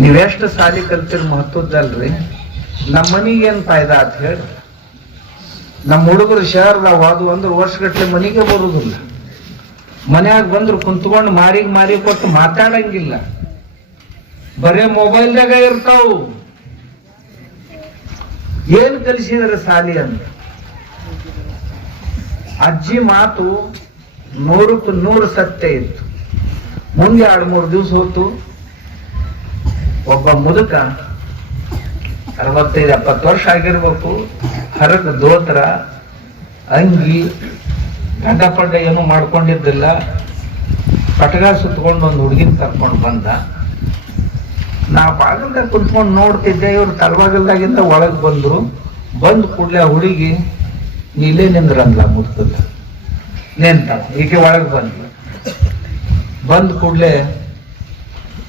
ನೀವೆಷ್ಟು ಸಾಲಿ ಕಲ್ತಿರ್ ಮಹತ್ವದಲ್ರಿ. ನಮ್ಮ ಮನಿಗೆ ಏನ್ ಫಾಯ್ದಾ ಅಂತ ಹೇಳಿ. ನಮ್ಮ ಹುಡುಗರು ಶಹರದಾಗ ಹೋದ್ವು ಅಂದ್ರೆ ವರ್ಷಗಟ್ಲೆ ಮನೆಗೆ ಬರುದಿಲ್ಲ. ಮನ್ಯಾಗ ಬಂದ್ರು ಕುಂತ್ಕೊಂಡು ಮಾರಿ ಕೊಟ್ಟು ಮಾತಾಡಂಗಿಲ್ಲ, ಬರೇ ಮೊಬೈಲ್ದಾಗ ಇರ್ತಾವು. ಏನ್ ಕಲಿಸಿದ್ರೆ ಸಾಲಿ ಅಂತ. ಅಜ್ಜಿ ಮಾತು 100ಕ್ಕೆ 100 ಸತ್ಯ ಇತ್ತು. ಮುಂದೆ 2-3 ದಿವಸ ಹೋತು, ಒಬ್ಬ ಮುದುಕ 65-70 ವರ್ಷ ಆಗಿರ್ಬೇಕು, ಹರಕ ದೋತ್ರ ಅಂಗಿ ಗಡ್ಡ ಏನು ಮಾಡ್ಕೊಂಡಿದ್ದಿಲ್ಲ, ಪಟಗ ಸುತ್ಕೊಂಡು ಒಂದು ಹುಡುಗಿನ ಕರ್ಕೊಂಡು ಬಂದ. ನಾ ಬಾಗಿಲ್ದಾಗ ಕುತ್ಕೊಂಡು ನೋಡ್ತಿದ್ದೆ. ಇವ್ರು ತಲವಾಗಲ್ದಾಗಿಂದ ಒಳಗ್ ಬಂದ್ರು. ಬಂದ್ ಕೂಡ್ಲೆ ಆ ಹುಡುಗಿ ಇಲ್ಲೇ ನಿಂದ್ರಂದ್ಲ, ಮುದ್ಕದ ನಿಂತ. ಈಕೆ ಒಳಗ್ ಬಂದ್ಲ. ಬಂದ್ ಕೂಡ್ಲೆ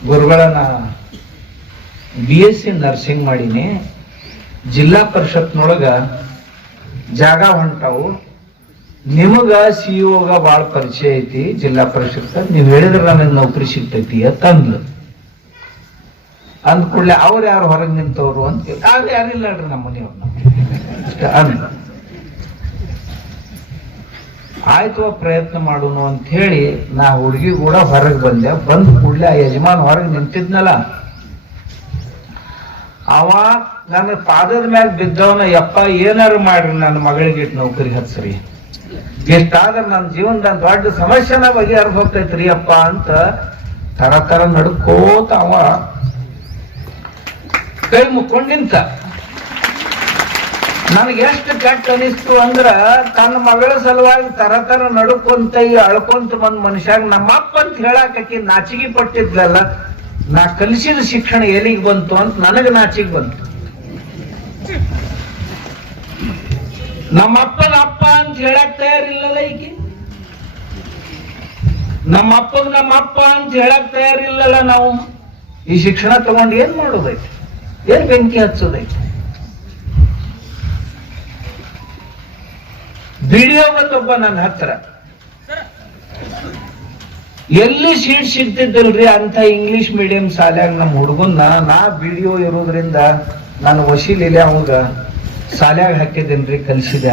ಗುರುಗಳ ನಾ BSc ನರ್ಸಿಂಗ್ ಮಾಡೀನಿ, ಜಿಲ್ಲಾ ಪರಿಷತ್ನೊಳಗ ಜಾಗ ಹೊಂಟಾವು, ನಿಮಗ CEO ಬಾಳ ಪರಿಚಯ ಐತಿ ಜಿಲ್ಲಾ ಪರಿಷತ್, ನೀವ್ ಹೇಳಿದ್ರೆ ನನಗೆ ನೌಕರಿ ಸಿಗ್ತೈತಿ ಅಂತಂದ್ಲು. ಅಂದ್ ಕೂಡ್ಲೆ ಅವ್ರು ಯಾರು ಹೊರಗೆ ನಿಂತವ್ರು ಅಂತ ಕೇಳಿ, ಯಾರಿಲ್ಲ ಹೇಳ್ರಿ ನಮ್ಮ ಮನೆಯವ್ರನ್ನ ಅಂದ. ಆಯ್ತು ಪ್ರಯತ್ನ ಮಾಡೋನು ಅಂತ ಹೇಳಿ ನಾ ಹುಡುಗಿ ಕೂಡ ಹೊರಗೆ ಬಂದೆ. ಬಂದ್ ಕೂಡ್ಲೆ ಆ ಯಜಮಾನ್ ಹೊರಗೆ ನಿಂತಿದ್ನಲ್ಲ, ಅವ ನನ್ನ ಪಾದದ ಮ್ಯಾಗ ಬಿದ್ದವನ, ಯಪ್ಪ ಏನಾರು ಮಾಡ್ರಿ ನನ್ನ ಮಗಳಿಗೆ ಇಟ್ಟು ನೌಕರಿ ಹಚ್ಚ್ರಿ, ಎಷ್ಟಾದ್ರೆ ನನ್ನ ಜೀವನದ ದೊಡ್ಡ ಸಮಸ್ಯೆನ ಬಗೆಹರಿದು ಹೋಗ್ತೈತ್ರಿ ಅಪ್ಪ ಅಂತ ತರ ನಡ್ಕೋತ ಅವ ಕೈ ಮುಕ್ಕೊಂಡ್ ನಿಂತ. ನನಗೆ ಎಷ್ಟು ಕೆಟ್ಟ ಅನಿಸ್ತು ಅಂದ್ರ, ತನ್ನ ಮಗಳ ಸಲುವಾಗಿ ತರ ನಡ್ಕೊಂತ ಅಳ್ಕೊಂತ ಬಂದ್ ಮನುಷ್ಯಾಗ ನಮ್ಮಪ್ಪ ಅಂತ ಹೇಳಾಕಿ ನಾಚಿಗೆ ಪಟ್ಟಿದ್ಲಲ್ಲ, ನಾ ಕಲಿಸಿದ ಶಿಕ್ಷಣ ಎಲ್ಲಿಗೆ ಬಂತು ಅಂತ ನನಗೆ ನಾಚಿಗೆ ಬಂತು. ನಮ್ಮಪ್ಪನ ಅಪ್ಪ ಅಂತ ಹೇಳಕ್ ತಯಾರಿಲ್ಲಲ್ಲ ಈಕೆ, ನಮ್ಮಪ್ಪ ಅಂತ ಹೇಳಕ್ ತಯಾರಿಲ್ಲಲ್ಲ ನಾವು. ಈ ಶಿಕ್ಷಣ ತಗೊಂಡು ಏನ್ ಮಾಡೋದೈತಿ, ಏನ್ ಬೆಂಕಿ ಹಚ್ಚೋದೈತಿ. ವಿಡಿಯೋ ಬಂದೊಬ್ಬ ನನ್ನ ಹತ್ರ, ಎಲ್ಲಿ ಸೀಟ್ ಸಿಗ್ತಿದ್ದಲ್ರಿ ಅಂತ ಇಂಗ್ಲಿಷ್ ಮೀಡಿಯಂ ಶಾಲ್ಯಾಗ ನಮ್ಮ ಹುಡುಗನ್ನ ನಾ ವಿಡಿಯೋ ಇರೋದ್ರಿಂದ ನಾನು ವಶೀಲಿಲ್ಲ ಅವಾಗ ಶಾಲ್ಯಾಗ ಹಾಕಿದ್ದೇನ್ರಿ, ಕಲಿಸಿದೆ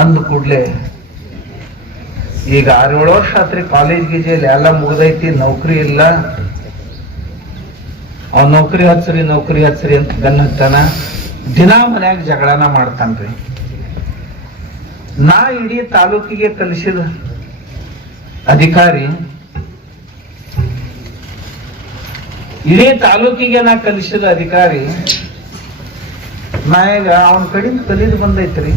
ಅಂದ ಕೂಡ್ಲೆ ಈಗ 6-7 ವರ್ಷ ಆತ್ರಿ ಕಾಲೇಜ್ ಗೀಜೆಯಲ್ಲಿ ಎಲ್ಲ ಮುಗ್ದೈತಿ, ನೌಕರಿ ಇಲ್ಲ. ಅವ್ ನೌಕರಿ ಹಚ್ಚ್ರಿ ಅಂತ ಗನ್ನ ಹತ್ತಾನ. ದಿನಾ ಮನ್ಯಾಗ ಜಗಳನ ಮಾಡ್ತಾನ್ರಿ. ನಾ ಇಡೀ ತಾಲೂಕಿಗೆ ಕಲಿಸಿದ ಅಧಿಕಾರಿ, ಇಡೀ ತಾಲೂಕಿಗೆ ನಾ ಕಲಿಸಿದ ಅಧಿಕಾರಿ, ನಾ ಈಗ ಅವನ ಕಡೆಯಿಂದ ಕಲಿದು ಬಂದೈತ್ರಿ.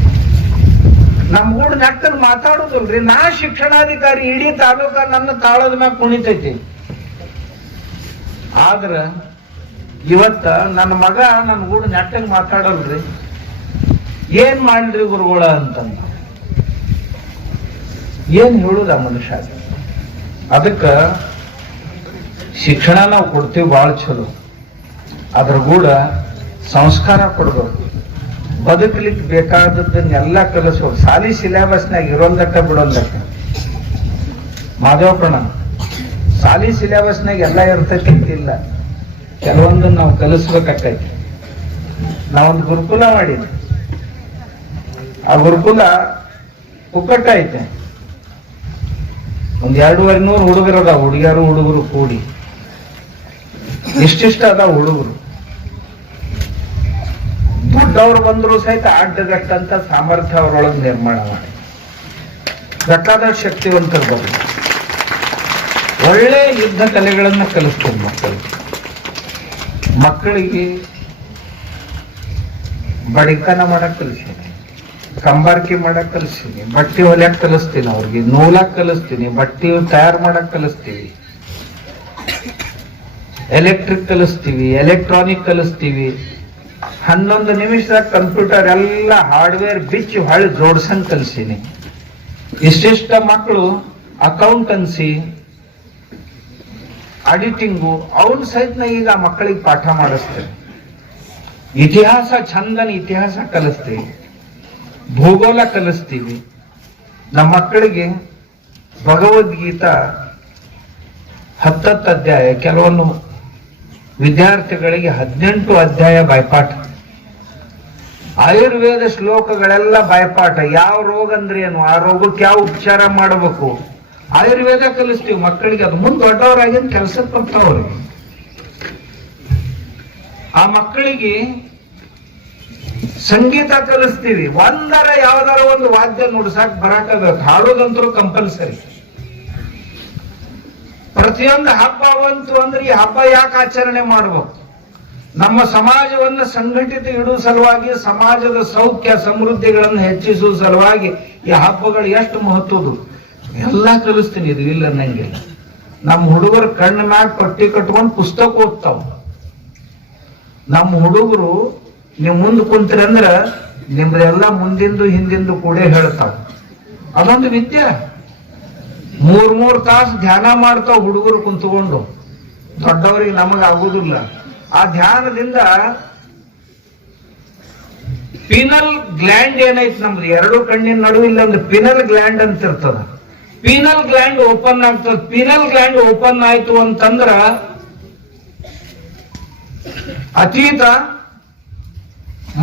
ನಮ್ಗೂಡ ನೆಟ್ಟಗ್ ಮಾತಾಡೋದಲ್ರಿ. ನಾ ಶಿಕ್ಷಣಾಧಿಕಾರಿ, ಇಡೀ ತಾಲೂಕ ನನ್ನ ತಾಳದ ಮ್ಯಾಗ ಕುಣಿತೈತಿ. ಆದ್ರ ಇವತ್ತ ನನ್ನ ಮಗ ನನ್ಗೂಡ ನೆಟ್ಟಗ್ ಮಾತಾಡಲ್ರಿ. ಏನ್ ಮಾಡ್ರಿ ಗುರುಗಳ ಅಂತಂದ. ಏನ್ ಹೇಳುದ ಮನುಷ್ಯ. ಅದಕ್ಕ ಶಿಕ್ಷಣ ನಾವು ಕೊಡ್ತೀವಿ ಬಾಳ ಚಲೋ, ಅದ್ರ ಕೂಡ ಸಂಸ್ಕಾರ ಕೊಡ್ಬೇಕು. ಬದುಕಲಿಕ್ಕೆ ಬೇಕಾದದ್ದನ್ನೆಲ್ಲ ಕಲಿಸ್ಬೇಕು. ಸಾಲಿ ಸಿಲೆಬಸ್ನಾಗ ಇರೋದಕ್ಕ ಬಿಡೋದಕ್ಕ ಮಾಧವಪ್ಪಣ, ಸಾಲಿ ಸಿಲೆಬಸ್ನಾಗ ಎಲ್ಲ ಇರ್ತೈತಿ ಇಲ್ಲ, ಕೆಲವೊಂದನ್ನ ನಾವು ಕಲಿಸ್ಬೇಕಾಕೈತಿ. ನಾವೊಂದು ಗುರುಕುಲ ಮಾಡಿದ್ವಿ. ಆ ಗುರುಕುಲ ಪುಕ್ಕಟ್ಟ ಐತೆ. ಒಂದ್ 2,500 ಹುಡುಗರು ಅದಾವ, ಹುಡುಗಿಯರು ಹುಡುಗರು ಕೂಡಿ ಇಷ್ಟಿಷ್ಟ ಅದಾವ ಹುಡುಗರು. ದೊಡ್ಡವ್ರು ಬಂದ್ರು ಸಹಿತ ಅಡ್ಡಗಟ್ಟಂತ ಸಾಮರ್ಥ್ಯ ಅವರೊಳಗೆ ನಿರ್ಮಾಣ ಮಾಡಿ ಬೇಕಾದ ಶಕ್ತಿವಂತರು ಬಂದ್ರು. ಒಳ್ಳೆ ಯುದ್ಧ ಕಲೆಗಳನ್ನ ಕಲಿಸ್ತಾರೆ ಮಕ್ಕಳಿಗೆ ಬಡಿತನ ಮಾಡಕ್ ಕಲಿಸ್ತೀನಿ, ಕಂಬಾರಿಕೆ ಮಾಡಕ್ ಕಲಿಸ್ತೀನಿ, ಬಟ್ಟೆ ಹೊಲಿಯಕ್ ಕಲಿಸ್ತೀನಿ, ಅವ್ರಿಗೆ ನೂಲಾಕ್ ಕಲಿಸ್ತೀನಿ, ಬಟ್ಟೆ ತಯಾರು ಮಾಡಕ್ ಕಲಿಸ್ತೀವಿ, ಎಲೆಕ್ಟ್ರಿಕ್ ಕಲಿಸ್ತೀವಿ, ಎಲೆಕ್ಟ್ರಾನಿಕ್ ಕಲಿಸ್ತೀವಿ. 11 ನಿಮಿಷದಾಗ ಕಂಪ್ಯೂಟರ್ ಎಲ್ಲ ಹಾರ್ಡ್ವೇರ್ ಬಿಚ್ಚಿ ಹೊಳ್ಳಿ ಜೋಡ್ಸಂಗ್ ಕಲಿಸೀನಿ. ಇಷ್ಟಿಷ್ಟ ಮಕ್ಕಳು ಅಕೌಂಟೆನ್ಸಿ, ಆಡಿಟಿಂಗು ಅವನ್ ಸಹಿತ ಈಗ ಮಕ್ಕಳಿಗೆ ಪಾಠ ಮಾಡಿಸ್ತೇವೆ. ಇತಿಹಾಸ ಚಂದನ ಇತಿಹಾಸ ಕಲಿಸ್ತೀವಿ, ಭೂಗೋಳ ಕಲಿಸ್ತೀವಿ. ನಮ್ಮ ಮಕ್ಕಳಿಗೆ ಭಗವದ್ಗೀತಾ 10 ಅಧ್ಯಾಯ, ಕೆಲವೊಂದು ವಿದ್ಯಾರ್ಥಿಗಳಿಗೆ 18 ಅಧ್ಯಾಯ ಬಾಯ್ಪಾಠ. ಆಯುರ್ವೇದ ಶ್ಲೋಕಗಳೆಲ್ಲ ಬಾಯ್ಪಾಠ. ಯಾವ ರೋಗ ಅಂದ್ರೆ ಏನು, ಆ ರೋಗಕ್ಕೆ ಯಾವ ಉಪಚಾರ ಮಾಡಬೇಕು, ಆಯುರ್ವೇದ ಕಲಿಸ್ತೀವಿ ಮಕ್ಕಳಿಗೆ. ಅದು ಮುಂದೆ ದೊಡ್ಡವರಾಗಿನ ಕೆಲಸಕ್ಕೆ ಬರ್ತಾವ್ರಿ. ಆ ಮಕ್ಕಳಿಗೆ ಸಂಗೀತ ಕಲಿಸ್ತೀವಿ. ಯಾವ್ದಾರ ಒಂದು ವಾದ್ಯ ನುಡ್ಸಾಕ್ ಬರಾಕಬೇಕು, ಹಾಡೋದಂತರೂ ಕಂಪಲ್ಸರಿ. ಪ್ರತಿಯೊಂದು ಹಬ್ಬ ಬಂತು ಅಂದ್ರೆ ಈ ಹಬ್ಬ ಯಾಕೆ ಆಚರಣೆ ಮಾಡ್ಬೇಕು, ನಮ್ಮ ಸಮಾಜವನ್ನು ಸಂಘಟಿತ ಇಡುವ ಸಲುವಾಗಿ, ಸಮಾಜದ ಸೌಖ್ಯ ಸಮೃದ್ಧಿಗಳನ್ನು ಹೆಚ್ಚಿಸುವ ಸಲುವಾಗಿ ಈ ಹಬ್ಬಗಳು ಎಷ್ಟು ಮಹತ್ವದು ಎಲ್ಲ ಕಲಿಸ್ತೀನಿ. ಇದು ಇಲ್ಲ ನಂಗೆ. ನಮ್ಮ ಹುಡುಗರು ಕಣ್ಣ ಮ್ಯಾಗ ಪಟ್ಟಿ ಕಟ್ಕೊಂಡು ಪುಸ್ತಕ ಓದ್ತಾವ. ನಮ್ಮ ಹುಡುಗರು ನೀವು ಮುಂದೆ ಕುಂತ್ರಂದ್ರ ನಿಮ್ದೆಲ್ಲ ಮುಂದಿಂದು ಹಿಂದಿಂದು ಕೂಡ ಹೇಳ್ತಾವ. ಅದೊಂದು ವಿದ್ಯೆ. 3 ತಾಸು ಧ್ಯಾನ ಮಾಡ್ತಾವ ಹುಡುಗರು ಕುಂತ್ಕೊಂಡು. ದೊಡ್ಡವರಿಗೆ ನಮಗಾಗುದಿಲ್ಲ. ಆ ಧ್ಯಾನದಿಂದ ಪಿನಲ್ ಗ್ಲ್ಯಾಂಡ್ ಏನೈತಿ ನಮ್ದು, 2 ಕಣ್ಣಿನ ನಡುವೆ ಇಲ್ಲ ಒಂದು ಪಿನಲ್ ಗ್ಲ್ಯಾಂಡ್ ಅಂತ ಇರ್ತದ. ಪಿನಲ್ ಗ್ಲ್ಯಾಂಡ್ ಓಪನ್ ಆಗ್ತದ. ಪಿನಲ್ ಗ್ಲ್ಯಾಂಡ್ ಓಪನ್ ಆಯ್ತು ಅಂತಂದ್ರ ಅತೀತ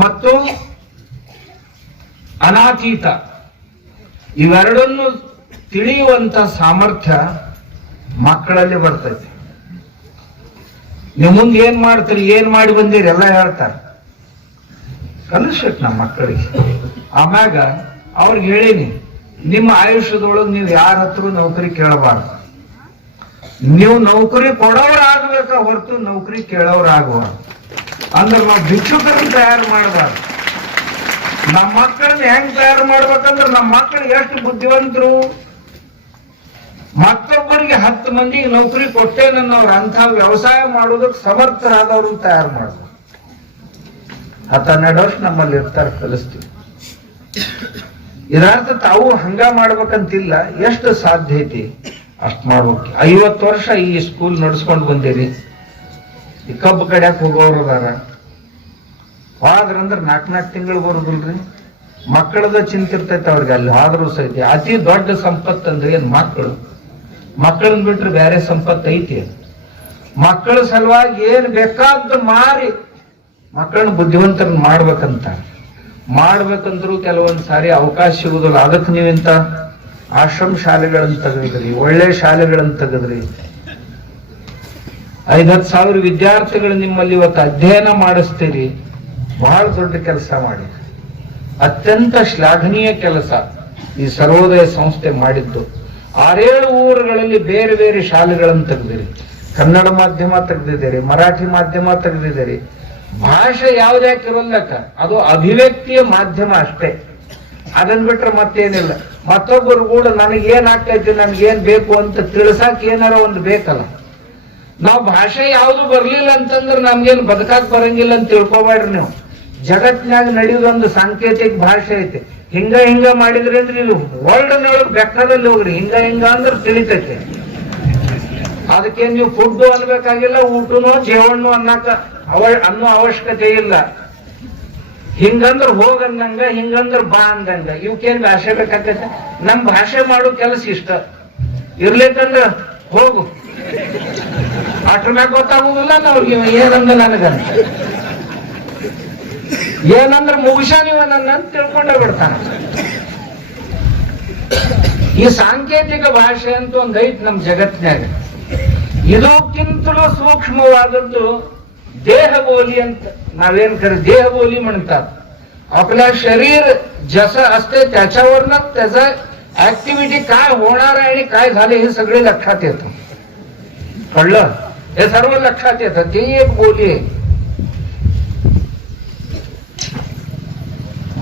ಮತ್ತು ಅನಾತೀತ ಇವೆರಡನ್ನು ತಿಳಿಯುವಂತ ಸಾಮರ್ಥ್ಯ ಮಕ್ಕಳಲ್ಲಿ ಬರ್ತೈತಿ. ನೀವು ಮುಂದೆ ಏನ್ ಮಾಡ್ತೀರಿ, ಏನ್ ಮಾಡಿ ಬಂದಿರಿ ಎಲ್ಲ ಹೇಳ್ತಾರೆ. ಕಲಿಸ್ಬೇಕು ನಮ್ಮ ಮಕ್ಕಳಿಗೆ. ಆಮ್ಯಾಗ ಅವ್ರಿಗೆ ಹೇಳೀನಿ, ನಿಮ್ಮ ಆಯುಷ್ಯದೊಳಗೆ ನೀವು ಯಾರ ಹತ್ರ ನೌಕರಿ ಕೇಳಬಾರ್ದು. ನೀವು ನೌಕರಿ ಕೊಡೋರಾಗ್ಬೇಕ ಹೊರತು ನೌಕರಿ ಕೇಳೋರಾಗಬಾರ್ದು. ಅಂದ್ರೆ ನಾವು ಭಿಕ್ಷುಕರನ್ನ ತಯಾರು ಮಾಡಬಾರ್ದು. ನಮ್ಮ ಮಕ್ಕಳನ್ನ ಹೆಂಗ್ ತಯಾರು ಮಾಡ್ಬೇಕಂದ್ರೆ, ನಮ್ಮ ಮಕ್ಕಳು ಎಷ್ಟು ಬುದ್ಧಿವಂತರು, ಮತ್ತೊಬ್ಬರಿಗೆ 10 ಮಂದಿಗೆ ನೌಕರಿ ಕೊಟ್ಟೇನನ್ನೋರು ಅಂಥ ವ್ಯವಸಾಯ ಮಾಡೋದಕ್ಕೆ ಸಮರ್ಥರಾದವ್ರನ್ನ ತಯಾರು ಮಾಡ್ಬೇಕು. 10-12 ವರ್ಷ ನಮ್ಮಲ್ಲಿ ಇರ್ತಾರೆ, ಕಲಿಸ್ತೀವಿ. ಇದರ್ಥ ತಾವು ಹಂಗ ಮಾಡ್ಬೇಕಂತಿಲ್ಲ, ಎಷ್ಟು ಸಾಧ್ಯ ಐತಿ ಅಷ್ಟ್ ಮಾಡ್ಬೇಕು. 50 ವರ್ಷ ಈ ಸ್ಕೂಲ್ ನಡ್ಸ್ಕೊಂಡು ಬಂದಿರಿ. ಈ ಕಬ್ಬು ಕಡ್ಯಾಕ್ ಹೋಗೋರು ಅದಾರ. ಹೋದ್ರಂದ್ರ 4 ತಿಂಗಳು ಬರುದಿಲ್ರಿ. ಮಕ್ಕಳದ ಚಿಂತೆ ಇರ್ತೈತೆ ಅವ್ರಿಗೆ. ಅಲ್ಲಿ ಹೋದ್ರೂ ಸಹಿತ ಅತಿ ದೊಡ್ಡ ಸಂಪತ್ತು ಅಂದ್ರೆ ಏನ್ ಮಕ್ಕಳು. ಮಕ್ಕಳನ್ನ ಬಿಟ್ರೆ ಬೇರೆ ಸಂಪತ್ತು ಐತಿ. ಮಕ್ಕಳ ಸಲುವಾಗಿ ಏನ್ ಬೇಕಾದ್ದು ಮಾರಿ ಮಕ್ಕಳನ್ನ ಬುದ್ಧಿವಂತರನ್ನ ಮಾಡ್ಬೇಕಂದ್ರು ಕೆಲವೊಂದ್ ಸಾರಿ ಅವಕಾಶ ಸಿಗುದಿಲ್ಲ. ಅದಕ್ಕೆ ನೀವಿಂತ ಆಶ್ರಮ ಶಾಲೆಗಳನ್ನ ತೆಗೆದ್ರಿ, ಒಳ್ಳೆ ಶಾಲೆಗಳನ್ನ ತೆಗೆದ್ರಿ. 5-10 ಸಾವಿರ ವಿದ್ಯಾರ್ಥಿಗಳು ನಿಮ್ಮಲ್ಲಿ ಇವತ್ತು ಅಧ್ಯಯನ ಮಾಡಿಸ್ತೀರಿ. ಬಹಳ ದೊಡ್ಡ ಕೆಲಸ ಮಾಡಿ, ಅತ್ಯಂತ ಶ್ಲಾಘನೀಯ ಕೆಲಸ ಈ ಸರ್ವೋದಯ ಸಂಸ್ಥೆ ಮಾಡಿದ್ದು. 6-7 ಊರುಗಳಲ್ಲಿ ಬೇರೆ ಬೇರೆ ಶಾಲೆಗಳನ್ನು ತೆಗೆದಿರಿ. ಕನ್ನಡ ಮಾಧ್ಯಮ ತೆಗೆದಿದ್ದೀರಿ, ಮರಾಠಿ ಮಾಧ್ಯಮ ತೆಗೆದಿದ್ದೀರಿ. ಭಾಷೆ ಯಾವ್ದಾಕಿರಲ್ಲಕ್ಕ, ಅದು ಅಭಿವ್ಯಕ್ತಿಯ ಮಾಧ್ಯಮ ಅಷ್ಟೇ. ಅದನ್ ಬಿಟ್ರೆ ಮತ್ತೇನಿಲ್ಲ. ಮತ್ತೊಬ್ಬರು ಕೂಡ ನನಗೇನ್ ಆಗ್ತೈತಿ, ನನ್ಗೇನ್ ಬೇಕು ಅಂತ ತಿಳ್ಸಾಕ್ ಏನಾರ ಒಂದು ಬೇಕಲ್ಲ. ನಾವು ಭಾಷೆ ಯಾವ್ದು ಬರ್ಲಿಲ್ಲ ಅಂತಂದ್ರೆ ನಮ್ಗೇನು ಬದುಕಾಕ್ ಬರಂಗಿಲ್ಲ ಅಂತ ತಿಳ್ಕೊಬೇಡ್ರಿ ನೀವು. ಜಗತ್ನಾಗ ನಡೆಯುವುದೊಂದು ಸಾಂಕೇತಿಕ ಭಾಷೆ ಐತಿ. ಹಿಂಗ ಮಾಡಿದ್ರಿ ಅಂದ್ರೆ ಇದು ವರ್ಲ್ಡ್ನೊಳಗೆ ಬೆಕ್ಕದಲ್ಲಿ ಹೋಗ್ರಿ. ಹಿಂಗ ಅಂದ್ರೆ ತಿಳಿತೈತೆ. ಅದಕ್ಕೆ ನೀವು ಫುಡ್ ಅನ್ಬೇಕಾಗಿಲ್ಲ, ಊಟನೋ ಜೀವಣ್ಣು ಅನ್ನೋ ಅವಶ್ಯಕತೆ ಇಲ್ಲ. ಹಿಂಗಂದ್ರ ಹೋಗಂದಂಗ, ಹಿಂಗಂದ್ರ ಬಾ ಅಂದಂಗ. ಇವಕ್ಕೇನ್ ಭಾಷೆ ಬೇಕಾಗ್ತೈತೆ? ನಮ್ ಭಾಷೆ ಮಾಡೋ ಕೆಲಸ ಇಷ್ಟ ಇರ್ಲಿಕ್ಕಂದ್ರ ಹೋಗು. ಅಷ್ಟ್ರ ಮ್ಯಾಗ ಗೊತ್ತಾಗುದಿಲ್ಲ ನಾವು ಏನಂದ ನನಗಂತ. ಏನಂದ್ರ ಮುಗಿಸ ನೀವ ನನ್ನ ಅಂತ ತಿಳ್ಕೊಂಡೇ ಬಿಡ್ತಾನ. ಈ ಸಾಂಕೇತಿಕ ಭಾಷೆ ಅಂತ ಒಂದ್ ಐತ್ ನಮ್ ಜಗತ್ನ್ಯಾಗ. ಇದಕ್ಕಿಂತಲೂ ಸೂಕ್ಷ್ಮವಾದದ್ದು देहबोली ಅಂತ नावेन कर देहबोली म्हणतात. आपल्या शरीर जसं असते त्याच्यावरनं त्याचा ऍक्टिव्हिटी काय होणार आहे आणि काय झाले हे सगळे लक्षात येतं. कळलं? हे सर्व लक्षात येतं. ती एक बोली आहे.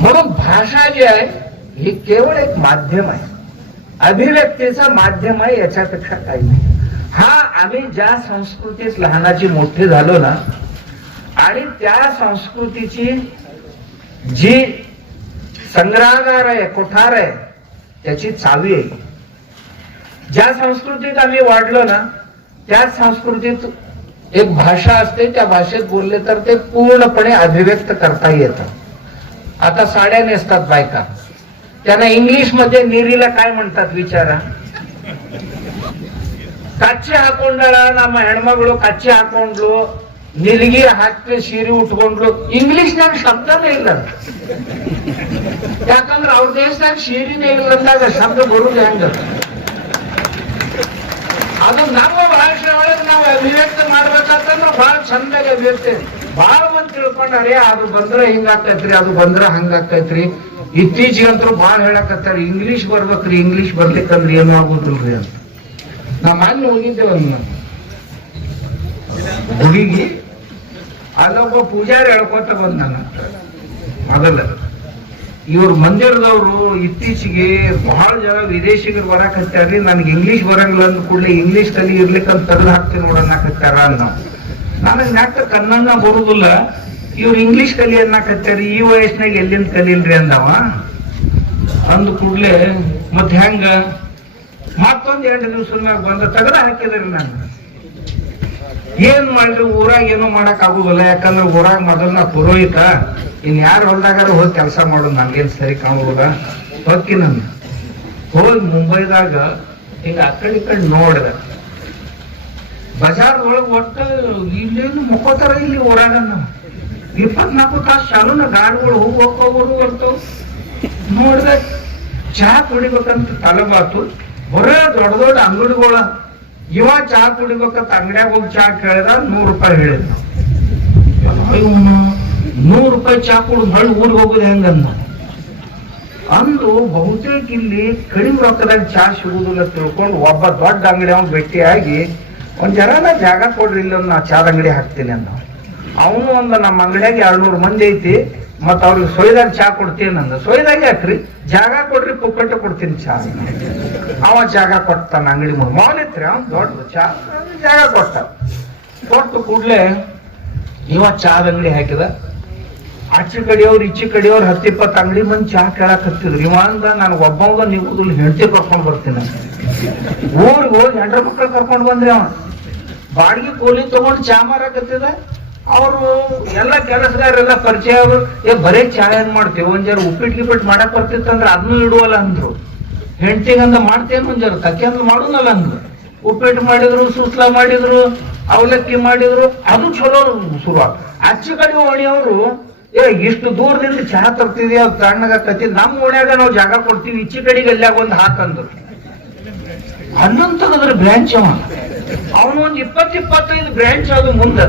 म्हणून भाषा जी आहे ही केवळ एक माध्यम आहे, अभिव्यक्तीचा माध्यम आहे, याच्यापेक्षा काही नाही. हा आम्ही ज्या संस्कृतीत लहानाची मोठे झालो ना, आणि त्या संस्कृतीची जी संग्रहागार आहे, कोठार आहे, त्याची चावी आहे. ज्या संस्कृतीत आम्ही वाढलो ना, त्या संस्कृतीत एक भाषा असते. त्या भाषेत बोलले तर ते पूर्णपणे अभिव्यक्त करता येतं. आता साड्या नेसतात बायका, त्यांना इंग्लिश मध्ये निरीला काय म्हणतात विचारा? ಕಚ್ಚೆ ಹಾಕೊಂಡಳ ನಮ್ಮ ಹೆಣ್ಮಗಳು, ಕಚ್ಚೆ ಹಾಕೊಂಡ್ಲು, ನಿಲಗಿ ಹಾಕಿ ಸೀರೆ ಉಟ್ಕೊಂಡ್ಲು. ಇಂಗ್ಲಿಷ್ನಾಗ ಶಬ್ದನೇ ಇಲ್ಲ. ಯಾಕಂದ್ರೆ ಅವ್ರ ದೇಶದಾಗ ಸೀರೆನೇ ಇಲ್ಲ ಅಂದಾಗ ಶಬ್ದ ಬರುದು ಹೆಂಗ? ಅದು ನಮ್ಮ ಭಾಷೆ ಒಳಗೆ ನಾವು ಅಭಿವ್ಯಕ್ತಿ ಮಾಡ್ಬೇಕಂತಂದ್ರೆ ಬಹಳ ಚಂದಾಗ ಅಭಿವ್ಯಕ್ತಿ. ಬಹಳ ಮಂದಿ ತಿಳ್ಕೊಂಡಾರೆ ಅದು ಬಂದ್ರ ಹಿಂಗಾಕೈತ್ರಿ, ಅದು ಬಂದ್ರ ಹಂಗಾಕೈತ್ರಿ. ಇತ್ತೀಚಿಗಂತರೂ ಬಹಳ ಹೇಳಕತ್ತಾರ ಇಂಗ್ಲಿಷ್ ಬರ್ಬೇಕ್ರಿ, ಇಂಗ್ಲಿಷ್ ಬರ್ಲಿಕ್ಕಂದ್ರೆ ಏನು ಆಗುದಿಲ್ರಿ ಅಂತ. ನಮ್ಮ ಅಲ್ಲಿ ಹೋಗಿದ್ದೇವ ಗುಡಿಗೆ, ಅಲ್ಲೊಬ್ಬ ಪೂಜಾರಿ ಹೇಳ್ಕೊತ ಬಂದ ನನ್ನ ಮೊದಲ. ಇವ್ರ ಮಂದಿರದವರು ಇತ್ತೀಚೆಗೆ ಬಹಳ ಜನ ವಿದೇಶಿಗರು ಬರಾಕತ್ತಾರ್ರಿ, ನನ್ಗೆ ಇಂಗ್ಲಿಷ್ ಬರಂಗಿಲ್ಲ ಅಂದ ಕೂಡಲೇ ಇಂಗ್ಲಿಷ್ ಕಲಿ ಇರ್ಲಿಕ್ಕಂತ ತೆಗೆದು ಹಾಕ್ತೀನಿ ನೋಡನ್ನಾಕತ್ತಾರ ನಾವು. ನನಗೆ ನಾಕ ಕನ್ನಡ ಬರುದಿಲ್ಲ, ಇವ್ರು ಇಂಗ್ಲಿಷ್ ಕಲಿ ಅನ್ನಕತ್ತಾರಿ, ಈ ವಯಸ್ಸಿನಾಗ ಎಲ್ಲಿಂದ ಕಲಿಲ್ರಿ ಅಂದವ. ಅಂದ ಕೂಡ್ಲೆ ಮತ್ ಹೆಂಗ ಮತ್ತೊಂದ್ 2 ದಿವ್ಸದ ಮ್ಯಾಗ ಬಂದ ತೆಗೆದ ಹಾಕಿದ್ರಿ. ನಾನು ಏನ್ ಮಾಡ್ರಿ, ಊರಾಗ ಏನೋ ಮಾಡಕ್ ಆಗುದಿಲ್ಲ. ಯಾಕಂದ್ರೆ ಊರಾಗ ಮೊದಲ ಪುರೋಹಿತ, ಇನ್ ಯಾರು ಹೊಲ್ದಾಗಾರ ಹೋಗಿ ಕೆಲಸ ಮಾಡೋದು ನಂಗೇನ್ ಸರಿ ಕಾಣುವುದ. ಹೊಕ್ಕಿ ನನ್ನ ಹೋಗಿ ಮುಂಬೈದಾಗ ಈಗ ಆ ಕಡೆ ಈ ಕಡೆ ನೋಡ್ದ, ಬಜಾರ್ದೊಳಗೆ ಒಟ್ಟು ಇಲ್ಲೇನು ಮುಕ್ಕೋತಾರ ಇಲ್ಲಿ ಊರಾಗ. ನಾವು 24 ತಾಸು ಚಾಲೂನ ಗಾಡಿಗಳು ಹೋಗೋರು ಬರ್ತಾವ. ನೋಡ್ದೆ ಚಹಾ ಕುಡಿಬೇಕಂತ ತಲೆಬಾತು, ಬರೇ ದೊಡ್ಡ ದೊಡ್ಡ ಅಂಗಡಿಗಳ. ಇವ ಚಹಾ ಕುಡಿಬೇಕಂತ ಅಂಗಡಿಯಾಗ ಹೋಗಿ ಚಹಾ ಕೇಳಿದ, 100 ರೂಪಾಯಿ ಹೇಳಿದ. 100 ರೂಪಾಯಿ ಚಹಾ ಕುಡಿದು ಹೊಳ್ಳಿ ಊರಿಗೆ ಹೋಗುದು ಹೆಂಗಂದ ಅಂದು. ಬಹುತೇಕ ಇಲ್ಲಿ ಕಡಿಮೆ ರೊಕ್ಕದಾಗ ಚಹಾ ಸಿಗುದಿಲ್ಲ ತಿಳ್ಕೊಂಡು ಒಬ್ಬ ದೊಡ್ಡ ಅಂಗಡಿ ಅವ್ನು ಭೇಟಿಯಾಗಿ, ಒಂದ್ ಜನ ಜಾಗ ಕೊಡ್ರಿ, ಇಲ್ಲ ನಾ ಚಾದ ಅಂಗಡಿ ಹಾಕ್ತೀನಿ ಅಂದ. ಅವನು ಒಂದು ನಮ್ಮ ಅಂಗಡಿಯಾಗ 200 ಮಂದಿ ಐತಿ, ಮತ್ ಅವ್ರಿಗೆ ಸೊಯ್ದಾಗ ಚಹಾ ಕೊಡ್ತೀನಿ ಅಂದ. ಸೊಯ್ದಾಗ ಯಾಕ್ರಿ, ಜಾಗ ಕೊಡ್ರಿ, ಪುಕ್ಕಟ್ಟೆ ಕೊಡ್ತೀನಿ ಚಹಾ. ಅವ ಜಾಗ ಕೊಡ್ತಾನ ಅಂಗಡಿ ಮೌಲಿತ್ರಿ, ಅವ್ನು ದೊಡ್ಡ ಚಹಾ ಜಾಗ ಕೊಟ್ಟು ಕೂಡ್ಲೆ ಇವ ಚಹಾದ ಅಂಗಡಿ ಹಾಕಿದ. ಆಚೆ ಕಡೆಯವ್ರು ಈಚೆ ಕಡೆಯವ್ರು 10-20 ಅಂಗಡಿ ಮಂದಿ ಚಹಾ ಕೇಳಕ್ ಹತ್ತಿದ್ರು. ಇವ ಅಂದ, ನನಗೆ ಒಬ್ಬವಾಗ ನೀವು ಹೆಂಡತಿ ಕರ್ಕೊಂಡ್ ಬರ್ತೀನಿ. ಊರಿಗೆ ಹೋಗಿ 2 ಮಕ್ಕಳು ಕರ್ಕೊಂಡ್ ಬಂದ್ರಿ. ಅವ ಬಾಡಿಗೆ ಕೂಲಿ ತಗೊಂಡು ಚಹಾ ಮಾರಕತ್ತಿದ. ಅವರು ಎಲ್ಲ ಕೆಲಸಗಾರೆಲ್ಲ ಪರಿಚಯ ಅವರು, ಬರೇ ಚಹಾ ಏನ್ ಮಾಡ್ತೇವೆ, ಒಂದ್ ಜರ ಉಪ್ಪಿಟ್ಟು ಗಿಪ್ಪಿಟ್ಟು ಮಾಡಕ್ ಬರ್ತಿತ್ತಂದ್ರೆ ಅದನ್ನು ಇಡುವಲ್ಲ ಅಂದ್ರು. ಹೆಂಡತಿಗಂದ ಮಾಡ್ತೇನೆ ಒಂದ್ ಜರ ತಕ್ಕೆ ಅಂತ ಮಾಡೋನಲ್ಲ ಅಂದ್ರು. ಉಪ್ಪಿಟ್ಟು ಮಾಡಿದ್ರು, ಸುಸ್ಲಾ ಮಾಡಿದ್ರು, ಅವಲಕ್ಕಿ ಮಾಡಿದ್ರು, ಅದು ಚಲೋ ಶುರು. ಆಚೆ ಕಡೆ ಓಣಿಯವರು ಇಷ್ಟು ದೂರದಿಂದ ಚಹಾ ತರ್ತಿದ್ಯಾ ತಣ್ಣಗಾಕತಿ, ನಮ್ಮ ಓಣ್ಯಾಗ ನಾವು ಜಾಗ ಕೊಡ್ತೀವಿ, ಈಚೆ ಕಡೆಗೆ ಅಲ್ಲಾಗ ಒಂದು ಹಾಕಂದ್ರು. ಹನ್ನೊಂದು ತೆಗದ್ರ ಬ್ರಾಂಚ್ ಅವನು ಒಂದ್ 20-25 ಬ್ರಾಂಚ್ ಅದು ಮುಂದ.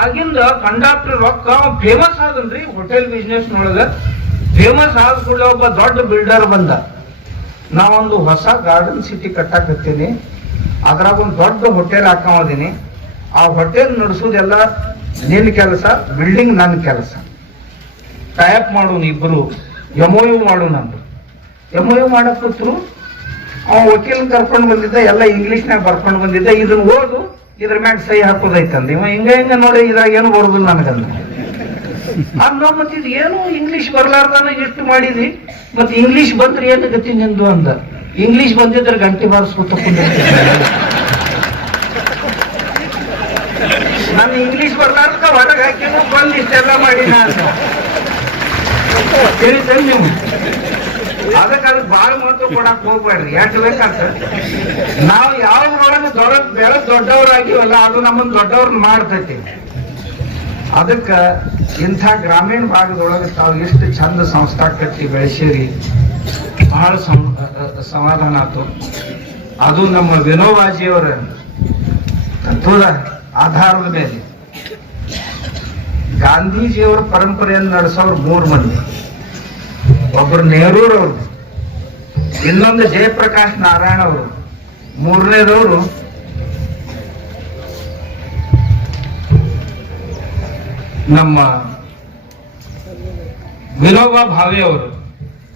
ಆಗಿಂದ ಕಂಡಕ್ಟರ್ ರೊಕ್ಕ ಫೇಮಸ್ ಆದನ್ರಿ ಹೋಟೆಲ್ ಬಿಸ್ನೆಸ್ ನೊಳಗ. ಫೇಮಸ್ ಆದ ಕೂಡ ಒಬ್ಬ ದೊಡ್ಡ ಬಿಲ್ಡರ್ ಬಂದ. ನಾವೊಂದು ಹೊಸ ಗಾರ್ಡನ್ ಸಿಟಿ ಕಟ್ಟಾಕತ್ತೀನಿ, ಅದ್ರಾಗ ಒಂದು ದೊಡ್ಡ ಹೋಟೆಲ್ ಹಾಕೋದೀನಿ. ಆ ಹೋಟೆಲ್ ನಡೆಸೋದೆಲ್ಲ ನಿನ್ ಕೆಲಸ, ಬಿಲ್ಡಿಂಗ್ ನನ್ನ ಕೆಲಸ. ಟೈಪ್ ಮಾಡೋನು, ಇಬ್ರು MOU ಮಾಡೋಣ ಅಂದ್ರು. MOU ಮಾಡಕ್ ಕೂತ್ರು. ಅವ ವಕೀಲ್ ಕರ್ಕೊಂಡು ಬಂದಿದ್ದ, ಎಲ್ಲ ಇಂಗ್ಲಿಷ್ನಾಗ ಬರ್ಕೊಂಡು ಬಂದಿದ್ದ. ಇದನ್ನ ಓದು, ಇದ್ರ ಮ್ಯಾಗ ಸಹಿ ಹಾಕೋದೈತಂದ. ಇವ ಹಿಂಗ ನೋಡಿ, ಇದ್ರಾಗ ಏನು ಬರುದಿಲ್ಲ ನನಗಂದ. ಅಂದ ಮತ್ ಇದು ಏನು ಇಂಗ್ಲಿಷ್ ಬರ್ಲಾರ್ದಾನ ಎಷ್ಟು ಮಾಡಿದಿ, ಮತ್ ಇಂಗ್ಲಿಷ್ ಬಂದ್ರೆ ಏನು ಗತಿ ನಿಂದು ಅಂದ. ಇಂಗ್ಲಿಷ್ ಬಂದಿದ್ರೆ ಗಂಟೆ ಬಾರಿಸ್ಕೊತ ನಾನು ಇಂಗ್ಲಿಷ್ ಬರ್ಲಾರ್ದ ಹೊರಗೆ ಹಾಕಿನೂ ಬಂದು ಇಷ್ಟೆಲ್ಲ ಮಾಡಿನ ಅಂತ ತಿಳಿತೇನೆ ನೀವು. ಅದಕ್ಕೆ ಬಾಳ ಮಹತ್ವ ಕೊಡಕ್ ಹೋಗ್ಬೇಡ್ರಿ, ಯಾಕೆ ಬೇಕಂತ. ನಾವು ಯಾವ್ದ್ರೊಳಗೆ ಬೆಳೆದ್ ದೊಡ್ಡವರಾಗಿವಲ್ಲ, ಅದು ನಮ್ಮನ್ನ ದೊಡ್ಡವ್ರನ್ನ ಮಾಡ್ತೈತಿ. ಅದಕ್ಕ ಇಂಥ ಗ್ರಾಮೀಣ ಭಾಗದೊಳಗೆ ತಾವು ಎಷ್ಟು ಚಂದ ಸಂಸ್ಥಾ ಕಟ್ಟಿ ಬೆಳೆಸಿರಿ, ಬಹಳ ಸಮಾಧಾನ ಆಯ್ತು. ಅದು ನಮ್ಮ ವಿನೋಬಾಜಿಯವರ ತತ್ವದ ಆಧಾರದ ಮೇಲೆ ಗಾಂಧೀಜಿಯವರ ಪರಂಪರೆಯನ್ನು ನಡೆಸೋರು 3 ಮಂದಿ. ಒಬ್ಬರು ನೆಹರೂರವರು, ಇನ್ನೊಂದು ಜಯಪ್ರಕಾಶ್ ನಾರಾಯಣ ಅವರು, 3ನೇದವರು ನಮ್ಮ ವಿನೋಬಾ ಭಾವೆ ಅವರು.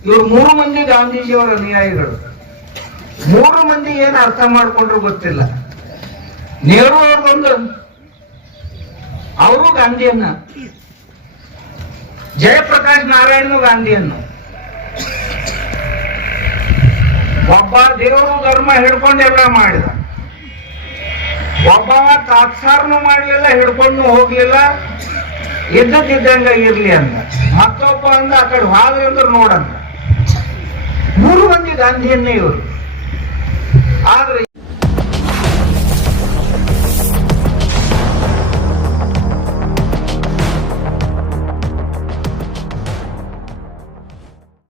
ಇವರು 3 ಮಂದಿ ಗಾಂಧೀಜಿಯವರ ಅನುಯಾಯಿಗಳು. 3 ಮಂದಿ ಏನು ಅರ್ಥ ಮಾಡ್ಕೊಂಡ್ರು ಗೊತ್ತಿಲ್ಲ. ನೆಹರು ಅವ್ರದೊಂದು, ಅವರು ಗಾಂಧಿಯನ್ನ, ಜಯಪ್ರಕಾಶ್ ನಾರಾಯಣನು ಗಾಂಧಿಯನ್ನು. ಒಬ್ಬ ದೇವರು ಧರ್ಮ ಹಿಡ್ಕೊಂಡೆಲ್ಲ ಮಾಡಿದ, ಒಬ್ಬ ತಾತ್ಸಾರನು ಮಾಡ್ಲಿಲ್ಲ, ಹಿಡ್ಕೊಂಡು ಹೋಗ್ಲಿಲ್ಲ, ಇದ್ದಂಗ ಇರ್ಲಿ ಅಂದ. ಮತ್ತೊಬ್ಬ ಅಂದ ಆ ಕಡೆ ಹಾದ್ರಿ ಅಂದ್ರೆ ನೋಡಂದ. 3 ಮಂದಿ ಗಾಂಧಿಯನ್ನೇ ಇವರು. ಆದ್ರೆ